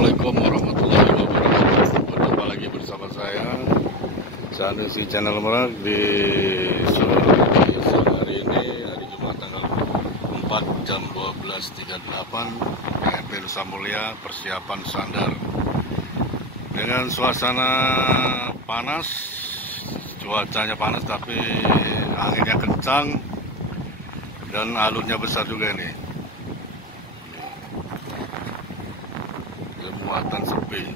Assalamualaikum warahmatullahi wabarakatuh. Berjumpa lagi bersama saya Sanusi Channel Merak di sore hari ini, hari Jumat tanggal 4 jam 12.38 KMP Nusa Mulia persiapan sandar dengan suasana panas, cuacanya panas tapi anginnya kencang dan alurnya besar juga ini. Muatan sepi.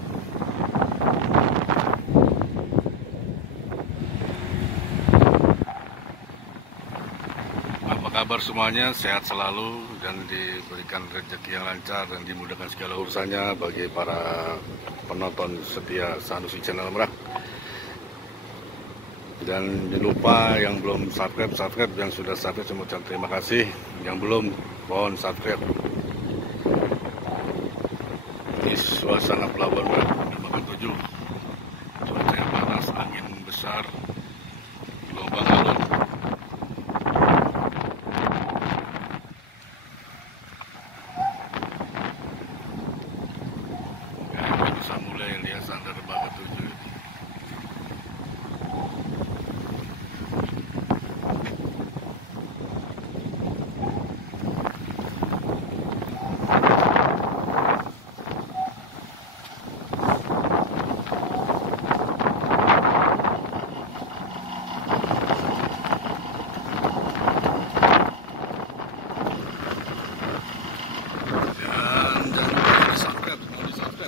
Apa kabar semuanya? Sehat selalu dan diberikan rezeki yang lancar dan dimudahkan segala urusannya bagi para penonton setia Sanusi Channel Merak. Dan jangan lupa yang belum subscribe, yang sudah subscribe saya ucapkan terima kasih. Yang belum, mohon subscribe. Ini suasana Pelabuhan Merak Dermaga 7. Cuacanya panas, angin besar, gelombang alun. KMP Nusa Mulia lihat sandar Dermaga 7.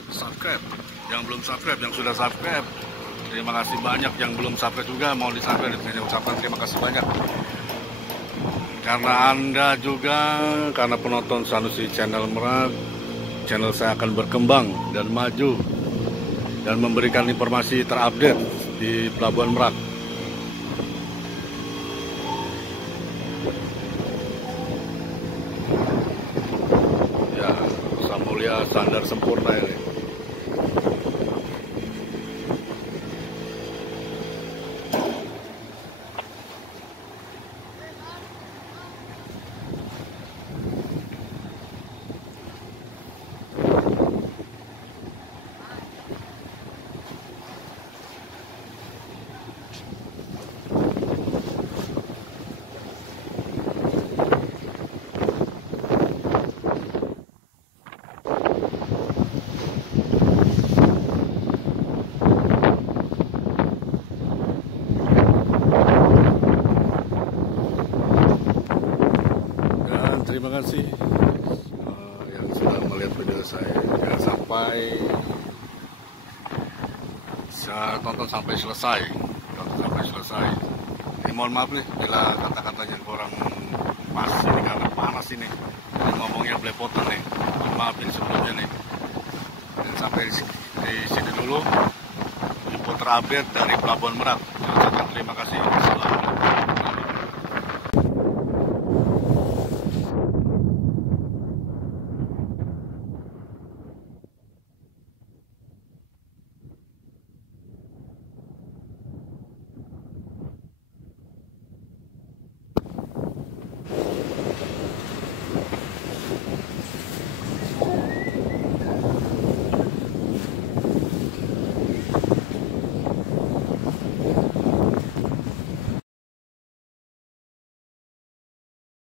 Subscribe, yang belum subscribe, yang sudah subscribe, terima kasih banyak. Yang belum subscribe juga mau di subscribe, saya ucapkan terima kasih banyak. Karena Anda juga, karena penonton Sanusi Channel Merak, channel saya akan berkembang dan maju dan memberikan informasi terupdate di Pelabuhan Merak. Ya, Nusa Mulia sandar sempurna ini. Terima kasih yang sudah melihat video saya. Jangan sampai saya tonton sampai selesai. Ini mohon maaf nih bila kata-katanya kurang pas ini karena panas ini. Jadi ngomongnya belepotan nih. Mohon maaf ini sebelumnya nih. Dan sampai di sini dulu info terupdate dari Pelabuhan Merak. Terima kasih. Assalamualaikum.